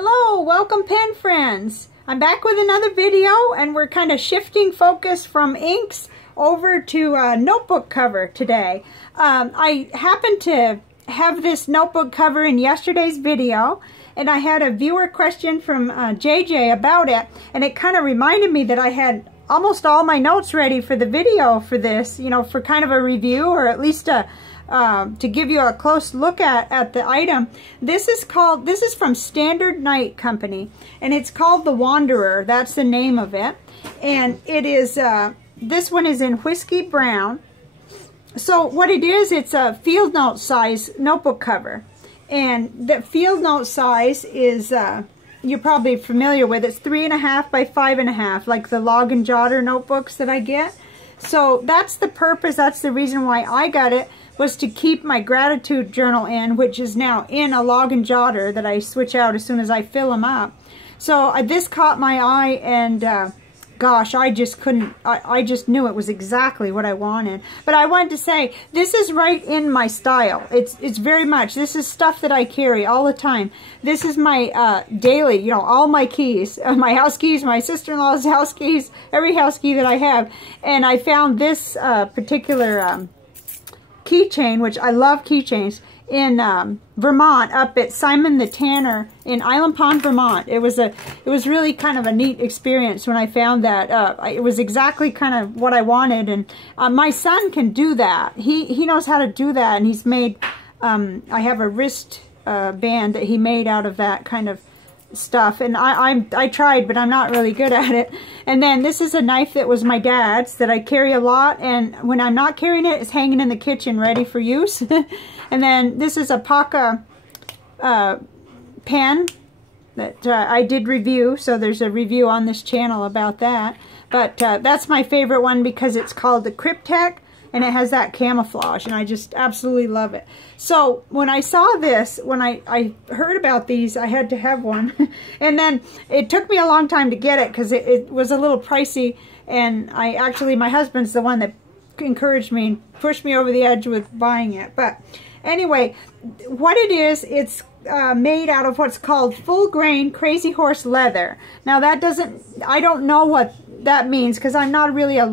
Hello, welcome pen friends. I'm back with another video and we're kind of shifting focus from inks over to a notebook cover today. I happened to have this notebook cover in yesterday's video and I had a viewer question from JJ about it, and it kind of reminded me that I had almost all my notes ready for the video for this, you know, for kind of a review or at least a to give you a close look at the item. This is from Standard Night Company, and it's called The Wanderer. That's the name of it, and it is this one is in whiskey brown. So what it is, it's a field note size notebook cover, and the field note size is you're probably familiar with. It's 3.5 by 5.5, like the Log Jotter notebooks that I get. So that's the purpose. That's the reason why I got it, was to keep my gratitude journal in, which is now in a Log Jotter that I switch out as soon as I fill them up. So this caught my eye, and gosh, I just couldn't, I just knew it was exactly what I wanted. But I wanted to say, this is right in my style. It's very much, this is stuff that I carry all the time. This is my daily, you know, all my keys, my house keys, my sister-in-law's house keys, every house key that I have. And I found this particular keychain, which I love keychains, in Vermont, up at Simon the Tanner in Island Pond, Vermont. It was really kind of a neat experience when I found that. It was exactly kind of what I wanted, and my son can do that. He knows how to do that, and he's made, I have a wrist band that he made out of that kind of stuff, and I tried, but I'm not really good at it. And then this is a knife that was my dad's that I carry a lot, and when I'm not carrying it, it's hanging in the kitchen ready for use. And then this is a Pokka pen that I did review, so there's a review on this channel about that. But that's my favorite one because it's called the Cryptek, and it has that camouflage, and I just absolutely love it. So when I saw this, when I heard about these, I had to have one. And then it took me a long time to get it because it was a little pricey, and my husband's the one that encouraged me and pushed me over the edge with buying it. But anyway, what it is, it's made out of what's called full grain Crazy Horse leather. Now I don't know what that means because I'm not really a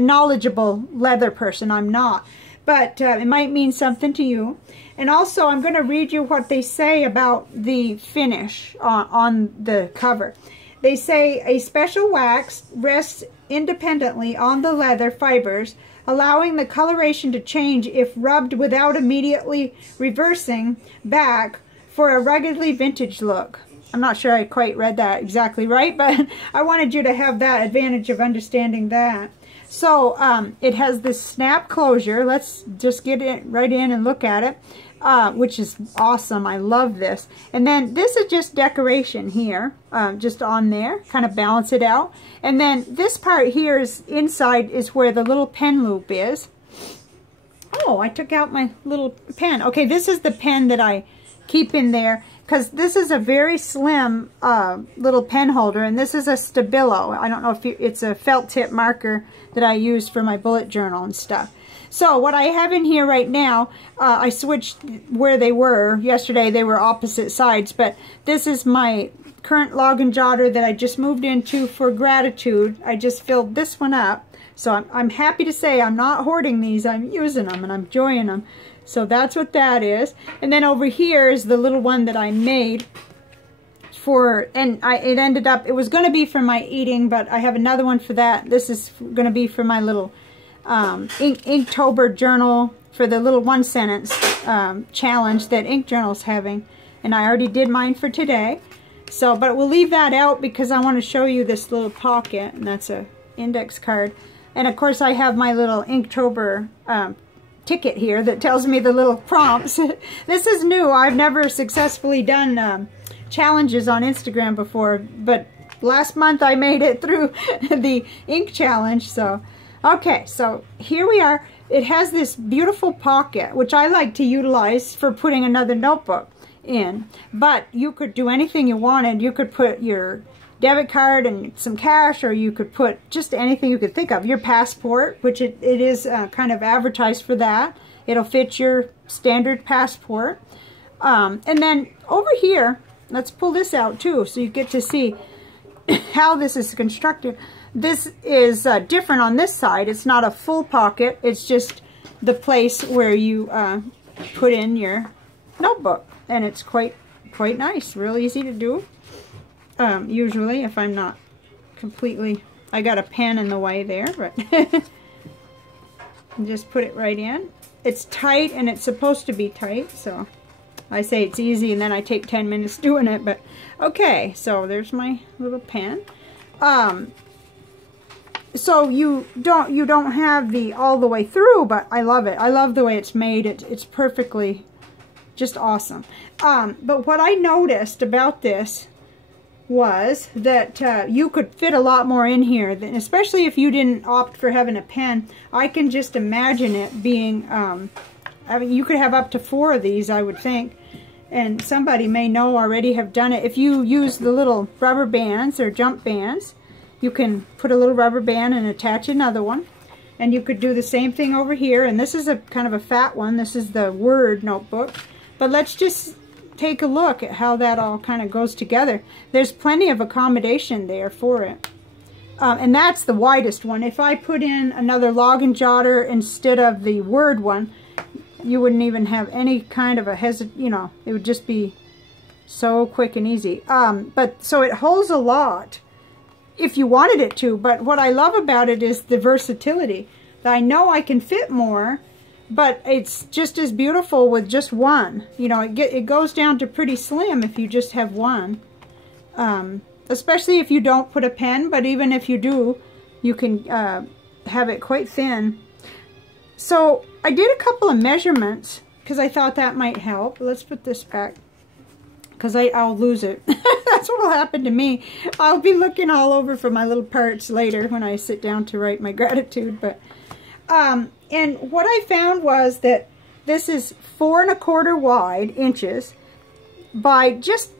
knowledgeable leather person. I'm not. But it might mean something to you. And also, I'm going to read you what they say about the finish on the cover. They say, a special wax rests independently on the leather fibers, allowing the coloration to change if rubbed without immediately reversing back for a ruggedly vintage look. I'm not sure I quite read that exactly right, but I wanted you to have that advantage of understanding that. So it has this snap closure. Let's just get it right in and look at it, which is awesome. I love this. And then this is just decoration here, just on there, kind of balance it out. And then this part here is inside is where the little pen loop is. Oh, I took out my little pen. Okay, this is the pen that I keep in there, because this is a very slim little pen holder, and this is a Stabilo. I don't know if it's a felt tip marker that I use for my bullet journal and stuff. So what I have in here right now, I switched where they were. Yesterday they were opposite sides, but this is my current Log Jotter that I just moved into for gratitude. I just filled this one up. So I'm happy to say I'm not hoarding these. I'm using them and I'm enjoying them. So that's what that is. And then over here is the little one that I made for, and it ended up, it was going to be for my eating, but I have another one for that. This is going to be for my little Inktober journal, for the little one sentence challenge that Ink Journal's having. And I already did mine for today. So, but we'll leave that out because I want to show you this little pocket, and that's a index card. And of course I have my little Inktober ticket here that tells me the little prompts. This is new. I've never successfully done challenges on Instagram before, but last month I made it through the ink challenge. So okay, so here we are. It has this beautiful pocket, which I like to utilize for putting another notebook in, but you could do anything you wanted. You could put your debit card and some cash, or you could put just anything you could think of. Your passport, which it is kind of advertised for that. It'll fit your standard passport. And then over here, let's pull this out too, so you get to see how this is constructed. This is different on this side. It's not a full pocket. It's just the place where you put in your notebook, and it's quite nice. Real easy to do. Usually, if I'm not completely, I got a pen in the way there, but just put it right in. It's tight, and it's supposed to be tight, so I say it's easy, and then I take 10 minutes doing it. But okay, so there's my little pen. So you don't have the all the way through, but I love it. I love the way it's made. It's perfectly just awesome. But what I noticed about this was that you could fit a lot more in here, especially if you didn't opt for having a pen. I can just imagine it being, I mean, you could have up to 4 of these, I would think. And somebody may know already have done it. If you use the little rubber bands or jump bands, you can put a little rubber band and attach another one. And you could do the same thing over here. And this is a kind of a fat one. This is the Word notebook. But let's just take a look at how that all kind of goes together. There's plenty of accommodation there for it. And that's the widest one. If I put in another Log Jotter instead of the Word one, you wouldn't even have any kind of a you know, it would just be so quick and easy. But so it holds a lot if you wanted it to. But what I love about it is the versatility. I know I can fit more, but it's just as beautiful with just one. You know, it goes down to pretty slim if you just have one. Especially if you don't put a pen, but even if you do, you can have it quite thin. So I did a couple of measurements because I thought that might help. Let's put this back because I'll lose it. That's what will happen to me. I'll be looking all over for my little parts later when I sit down to write my gratitude. But and what I found was that this is 4 1/4 wide inches by just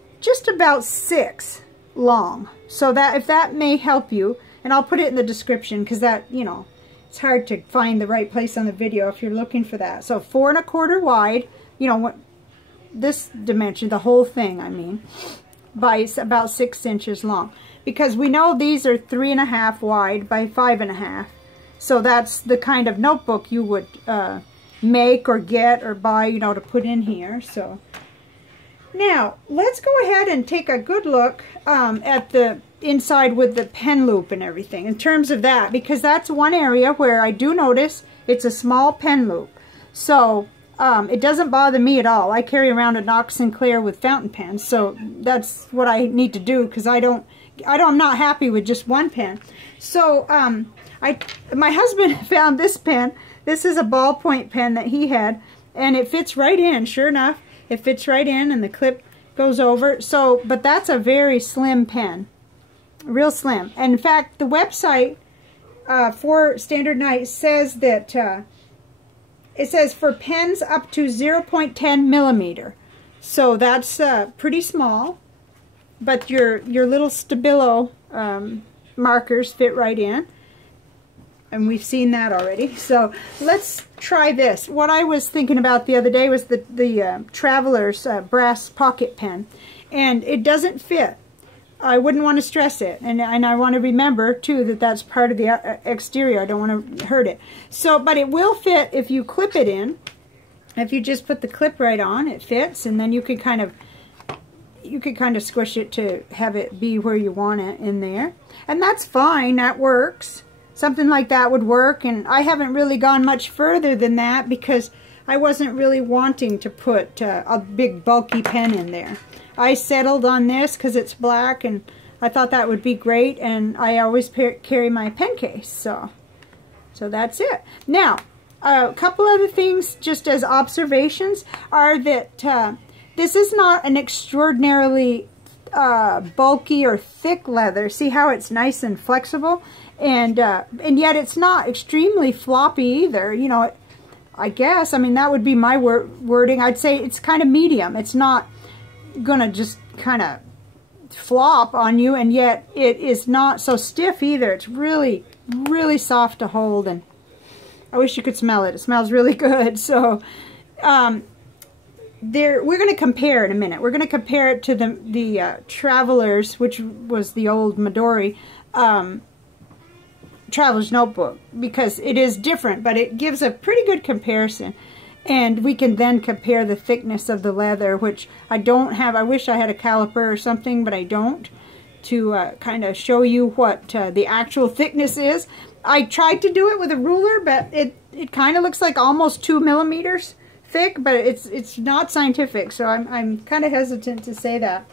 about 6 long. So that if that may help you, and I'll put it in the description because that, you know, it's hard to find the right place on the video if you're looking for that. So 4 1/4 wide, you know, what this dimension, the whole thing, I mean, by about 6 inches long. Because we know these are 3 1/2 wide by 5 1/2. So that's the kind of notebook you would make or get or buy, you know, to put in here. So now let's go ahead and take a good look at the inside with the pen loop and everything in terms of that, because that's one area where I do notice it's a small pen loop. So it doesn't bother me at all. I carry around a Knox Sinclair with fountain pens, so that's what I need to do because I'm not happy with just one pen. So my husband found this pen. This is a ballpoint pen that he had, and it fits right in. Sure enough, it fits right in, and the clip goes over. So, but that's a very slim pen, real slim. And in fact, the website for Standard Knight says that it says for pens up to 0.10 millimeter. So that's pretty small, but your little Stabilo markers fit right in. And we've seen that already. So let's try this. What I was thinking about the other day was the Traveler's brass pocket pen. And it doesn't fit. I wouldn't want to stress it. And I want to remember, too, that that's part of the exterior. I don't want to hurt it. So, but it will fit if you clip it in. If you just put the clip right on, it fits. And then you could kind of squish it to have it be where you want it in there. And that's fine. That works. Something like that would work, and I haven't really gone much further than that because I wasn't really wanting to put a big bulky pen in there. I settled on this because it's black, and I thought that would be great, and I always carry my pen case, so that's it. Now, a couple other things just as observations are that this is not an extraordinarily bulky or thick leather. See how it's nice and flexible? And yet it's not extremely floppy either. You know, I guess, I mean, that would be my wording. I'd say it's kind of medium. It's not gonna just kind of flop on you, and yet it is not so stiff either. It's really, really soft to hold, and I wish you could smell it. It smells really good. So we're going to compare in a minute. We're going to compare it to the Travelers, which was the old Midori Traveler's Notebook, because it is different, but it gives a pretty good comparison. And we can then compare the thickness of the leather, which I don't have. I wish I had a caliper or something, but I don't, to kind of show you what the actual thickness is. I tried to do it with a ruler, but it kind of looks like almost 2 millimeters thick, but it's not scientific, so I'm kind of hesitant to say that.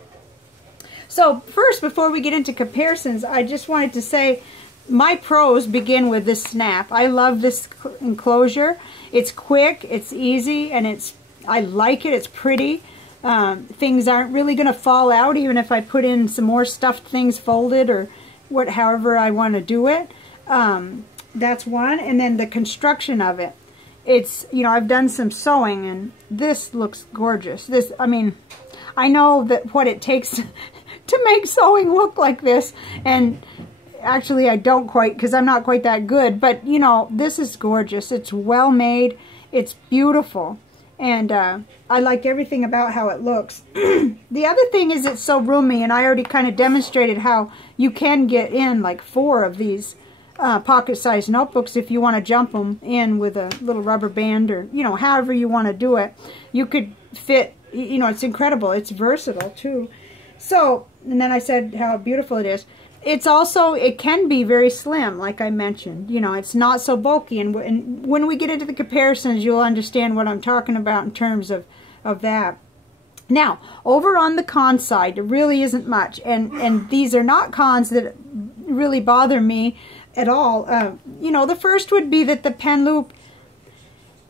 So first, before we get into comparisons, I just wanted to say my pros begin with this snap. I love this enclosure. It's quick, it's easy, and I like it. It's pretty. Things aren't really going to fall out, even if I put in some more stuffed things folded or however I want to do it. That's one. And then the construction of it. It's, you know, I've done some sewing, and this looks gorgeous. I mean, I know that what it takes to make sewing look like this, and actually I don't quite, because I'm not quite that good, but you know, this is gorgeous. It's well made, it's beautiful, and I like everything about how it looks. The other thing is it's so roomy, and I already kind of demonstrated how you can get in like 4 of these pocket-sized notebooks if you want to jump them in with a little rubber band, or you know, however you want to do it. You could fit, you know, it's incredible. It's versatile too. So, and then I said how beautiful it is. It's also, it can be very slim, like I mentioned. You know, it's not so bulky, and when we get into the comparisons, you'll understand what I'm talking about in terms of that. Now, over on the con side, there really isn't much, and these are not cons that really bother me at all. You know, the first would be that the pen loop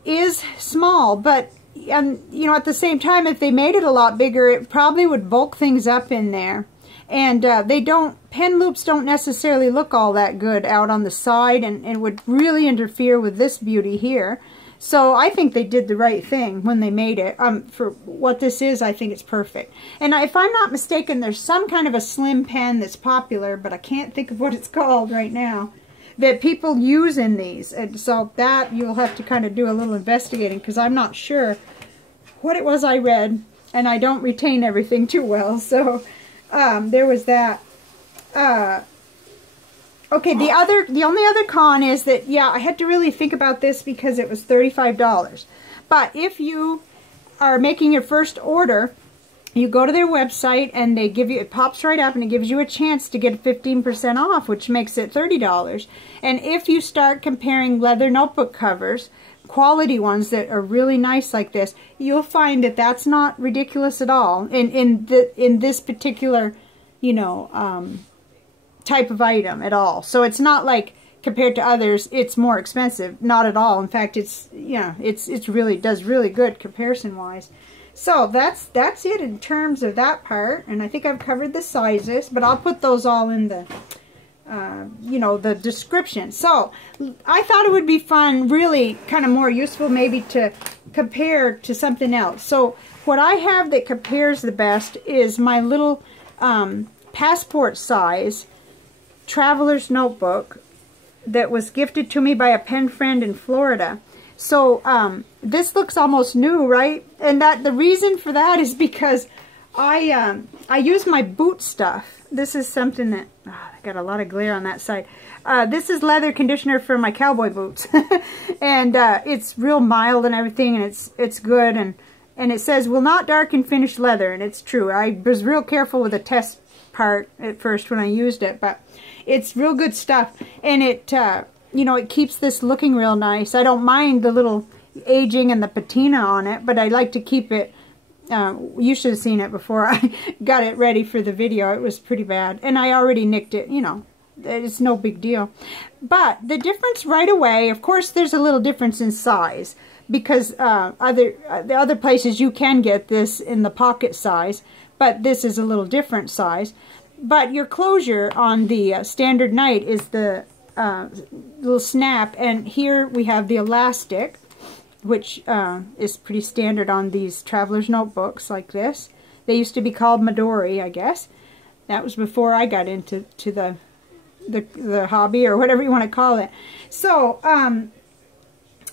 is small, but you know, at the same time, if they made it a lot bigger, it probably would bulk things up in there. And pen loops don't necessarily look all that good out on the side, and would really interfere with this beauty here. So I think they did the right thing when they made it. For what this is, I think it's perfect. And if I'm not mistaken, there's some kind of a slim pen that's popular, but I can't think of what it's called right now, that people use in these. And so that you'll have to kind of do a little investigating, because I'm not sure what it was I read, and I don't retain everything too well. So there was that. Okay, the only other con is that, yeah, I had to really think about this because it was $35. But if you are making your first order, you go to their website and they give you, it pops right up and it gives you a chance to get 15% off, which makes it $30. And if you start comparing leather notebook covers, quality ones that are really nice like this, you'll find that that's not ridiculous at all in this particular, you know, type of item at all. So it's not like compared to others it's more expensive, not at all. In fact, it's, you know, it's really does really good comparison wise. So that's it in terms of that part, and I think I've covered the sizes, but I'll put those all in the you know, the description. So I thought it would be fun, really kind of more useful maybe, to compare to something else. So what I have that compares the best is my little passport size Traveler's Notebook that was gifted to me by a pen friend in Florida. So this looks almost new, right? And that the reason for that is because I use my boot stuff. This is something that, I got a lot of glare on that side. This is leather conditioner for my cowboy boots. And it's real mild and everything, and it's good, and it says will not darken finished leather, and it's true. I was real careful with the test part at first when I used it, but it's real good stuff, and it you know, it keeps this looking real nice. I don't mind the little aging and the patina on it, but I like to keep it. You should have seen it before I got it ready for the video. It was pretty bad, and I already nicked it, you know. It's no big deal. But the difference right away, of course, there's a little difference in size, because the other places you can get this in the pocket size, but this is a little different size. But your closure on the standard night is the little snap, and here we have the elastic, which is pretty standard on these Traveler's Notebooks like this. They used to be called Midori, I guess. That was before I got into the hobby, or whatever you want to call it. So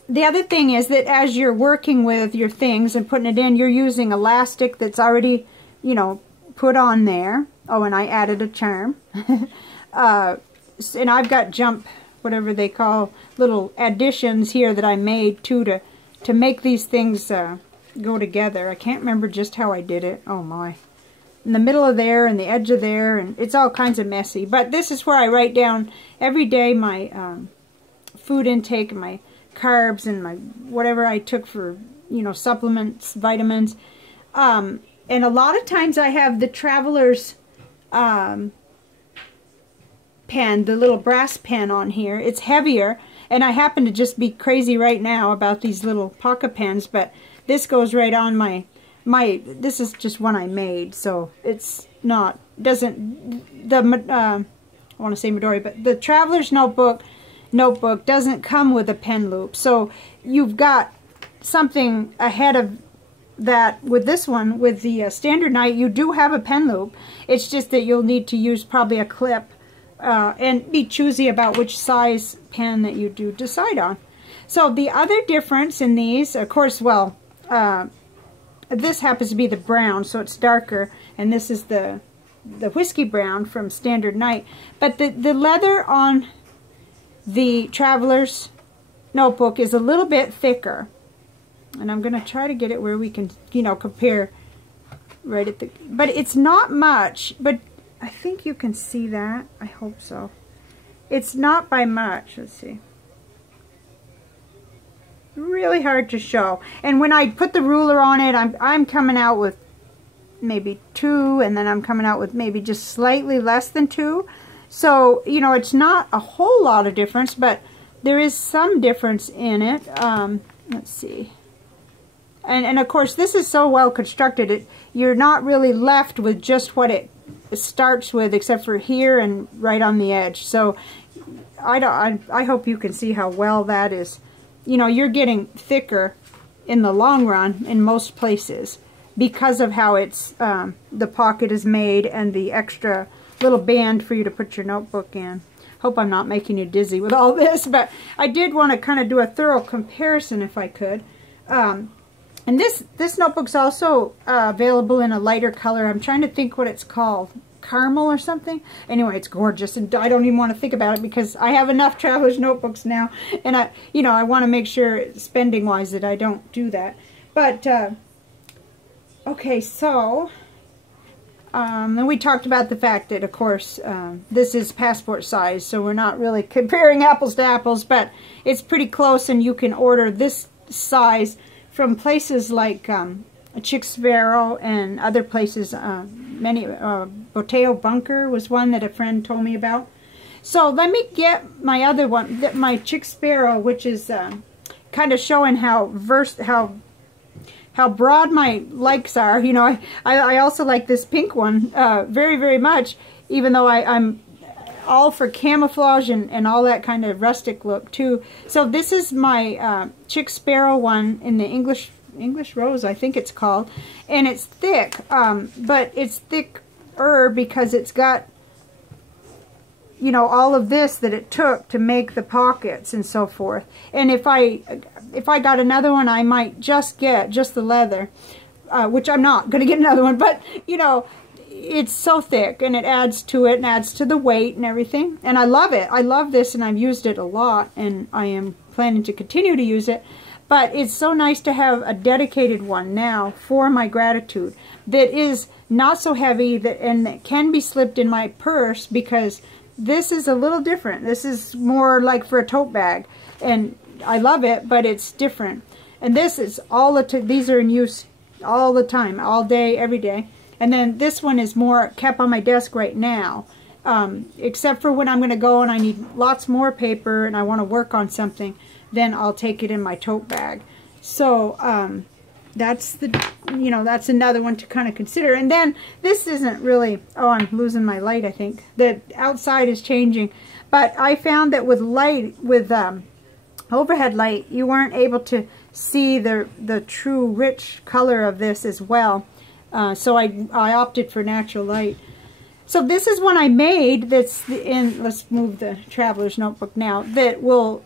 the other thing is that as you're working with your things and putting it in, you're using elastic that's already, you know, put on there. Oh, and I added a charm. And I've got jump, whatever they call, little additions here that I made too to make these things go together. I can't remember just how I did it. Oh my. In the middle of there and the edge of there, and it's all kinds of messy. But this is where I write down every day my food intake and my carbs and my whatever I took for, you know, supplements, vitamins. And a lot of times I have the Traveler's pen, the little brass pen on here. It's heavier, and I happen to just be crazy right now about these little Pokka pens, but this goes right on this is just one I made, so it's not, doesn't, the, I want to say Midori, but the Traveler's notebook doesn't come with a pen loop, so you've got something ahead of that with this one. With the Standard Night, you do have a pen loop. It's just that you'll need to use probably a clip and be choosy about which size pen that you do decide on. So the other difference in these, of course, well, this happens to be the brown, so it's darker, and this is the whiskey brown from Standard Night. But the leather on the Traveler's notebook is a little bit thicker, and I'm going to try to get it where we can, you know, compare right at the, but it's not much, but I think you can see that. I hope so. It's not by much. Let's see. Really hard to show. And when I put the ruler on it, I'm coming out with maybe 2, and then I'm coming out with maybe just slightly less than 2. So, you know, it's not a whole lot of difference, but there is some difference in it. Let's see. And of course, this is so well constructed, you're not really left with just what it starts with, except for here and right on the edge. So I hope you can see how well that is. You know, you're getting thicker in the long run in most places because of how it's the pocket is made and the extra little band for you to put your notebook in. Hope I'm not making you dizzy with all this, but I did want to kind of do a thorough comparison if I could. And this notebook's also available in a lighter color. I'm trying to think what it's called. Caramel or something. Anyway, it's gorgeous, and I don't even want to think about it because I have enough Traveler's notebooks now, and I want to make sure spending wise that I don't do that. But okay, so then we talked about the fact that, of course, this is passport size, so we're not really comparing apples to apples, but it's pretty close, and you can order this size from places like Chick Sparrow and other places. Boteo Bunker was one that a friend told me about. So let me get my other one, my Chick Sparrow, which is kind of showing how broad my likes are. You know, I also like this pink one very, very much, even though I'm all for camouflage and all that kind of rustic look too. So this is my Chick Sparrow one in the English Rose, I think it's called, and it's thick, but it's thicker because it's got, you know, all of this that it took to make the pockets and so forth. And if I got another one, I might just get just the leather, which I'm not going to get another one, but, you know, it's so thick, and it adds to it and adds to the weight and everything. And I love it. I love this, and I've used it a lot, and I am planning to continue to use it. But it's so nice to have a dedicated one now for my gratitude that is not so heavy and that can be slipped in my purse, because this is a little different. This is more like for a tote bag, and I love it, but it's different. And this is these are in use all the time, all day, every day. And then this one is more kept on my desk right now, except for when I'm going to go and I need lots more paper and I want to work on something. Then I'll take it in my tote bag. So that's that's another one to kind of consider. And then this isn't really, oh, I'm losing my light, I think. The outside is changing. But I found that with light, with overhead light, you weren't able to see the true rich color of this as well. So I opted for natural light. So this is one I made that's in, let's move the Traveler's notebook now, that will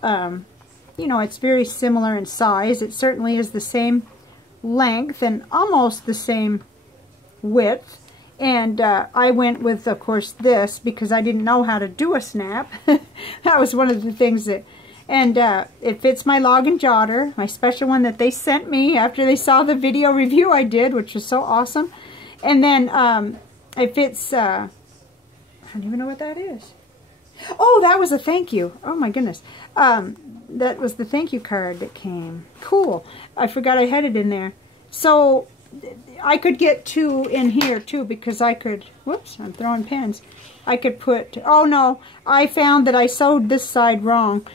you know, it's very similar in size. It certainly is the same length and almost the same width. And I went with, of course, this because I didn't know how to do a snap. That was one of the things that, and it fits my Log Jotter, my special one that they sent me after they saw the video review I did, which was so awesome. And then it fits, I don't even know what that is. Oh, that was a thank you. Oh my goodness. That was the thank you card that came. Cool. I forgot I had it in there. So I could get 2 in here too, because I could, whoops, I'm throwing pens. I could put, oh no, I found that I sewed this side wrong.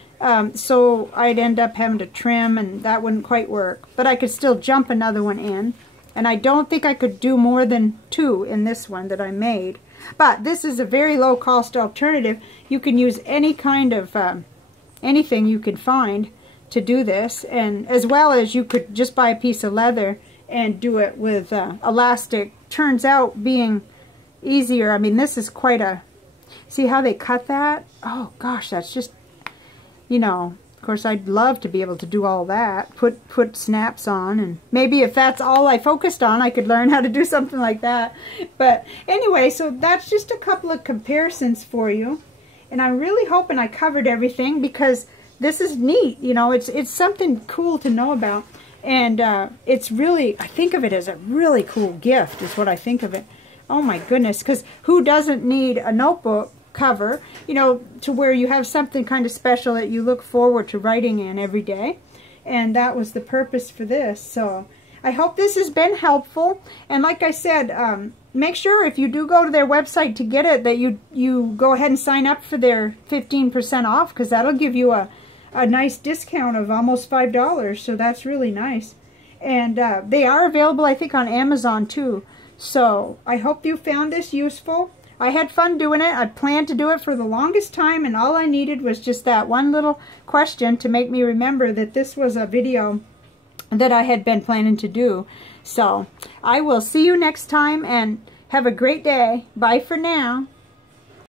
So I'd end up having to trim, and that wouldn't quite work. But I could still jump another one in. And I don't think I could do more than 2 in this one that I made. But this is a very low cost alternative. You can use any kind of, anything you can find to do this. And as well as you could just buy a piece of leather and do it with elastic. Turns out being easier. I mean, this is quite a, see how they cut that? Oh gosh, that's just, you know, of course I'd love to be able to do all that. Put snaps on, and maybe if that's all I focused on, I could learn how to do something like that. But anyway, so that's just a couple of comparisons for you. And I'm really hoping I covered everything, because this is neat, you know, it's something cool to know about. And it's really, I think of it as a really cool gift, is what I think of it. Oh my goodness, because who doesn't need a notebook cover, you know, to where you have something kind of special that you look forward to writing in every day. And that was the purpose for this. So I hope this has been helpful. And like I said, make sure if you do go to their website to get it, that you go ahead and sign up for their 15% off, because that'll give you a nice discount of almost $5, so that's really nice. And they are available, I think, on Amazon too. So I hope you found this useful. I had fun doing it. I planned to do it for the longest time, and all I needed was just that one little question to make me remember that this was a video that I had been planning to do. So I will see you next time, and have a great day. Bye for now.